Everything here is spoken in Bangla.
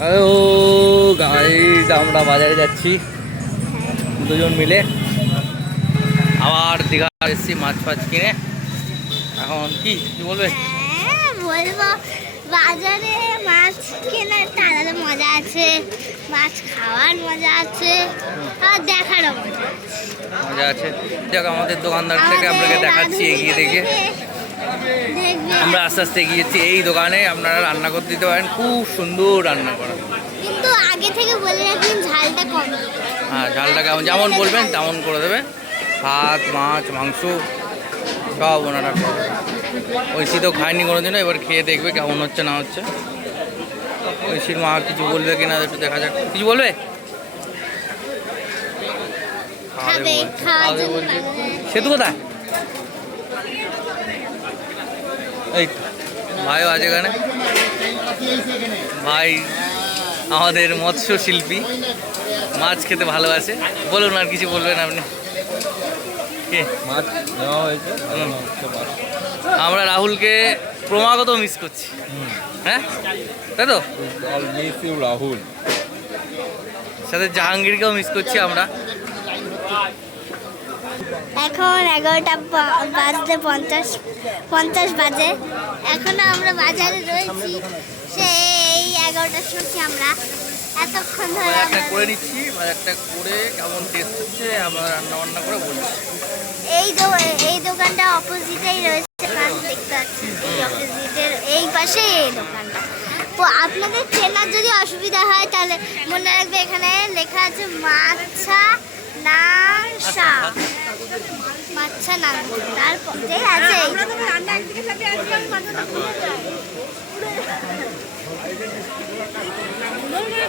হ্যালো গাইস, আমরা বাজারে যাচ্ছি দুজন মিলে। আবার দীঘা এসেছি মাছ ফাছ কিনে। এখন কি বলবে? বলবো বাজারে মাছ কেনার আলাদা মজা আছে, মাছ খাওয়ার মজা আছে, আর দেখারও মজা আছে। দেখ, আমাদের দোকানদার থেকে আপনাকে দেখাচ্ছি এগিয়ে দেখে। আমরা আস্তে আস্তে এগিয়েছি এই দোকানে। আপনারা রান্না করতে দিতে পারেন, খুব সুন্দর রান্না করা। কিন্তু আগে থেকে বলে রাখবেন ঝালটা কম। হ্যাঁ, ঝালটা কেমন যেমন বলবেন তেমন করে দেবে। ভাত, মাছ, মাংস সব ওনারা করে। ঐশী তো খায়নি কোনোদিনও, এবার খেয়ে দেখবে কেমন হচ্ছে না হচ্ছে। ঐশীর মা কিছু বলবে কিনা একটু দেখা যাক। কিছু বলবে? সেতু কোথায়? এই ভাইও আছে এখানে। ভাই আমাদের মৎস্য শিল্পী, মাছ খেতে ভালোবাসে। বলুন, আর কিছু বলবেন আপনি? মাছ নেওয়া হয়েছে। আমরা রাহুলকে ক্রমাগত মিস করছি। হ্যাঁ, তাই তো? রাহুল সাথে জাহাঙ্গীরকেও মিস করছি আমরা। এখন 11টা বাজতে 50 বাজে। এখনো আমরা বাজারে রয়েছি, সেই 11টার সময় আমরা এতক্ষণ ধরে বাজারটা করে নিচ্ছি। বাজারটা করে কেমন টেস্ট হচ্ছে আমরা রান্না বান্না করে বলছি। এই দোকানটা অপোজিটেই রয়েছে, দেখতে পাচ্ছেন এই অপোজিটের এই পাশে এই দোকানটা। তো আপনাদের চেনার যদি অসুবিধা হয় তাহলে মনে রাখবে এখানে লেখা আছে মাছা নাংশা। মাছা নাংশা তারপরে আছে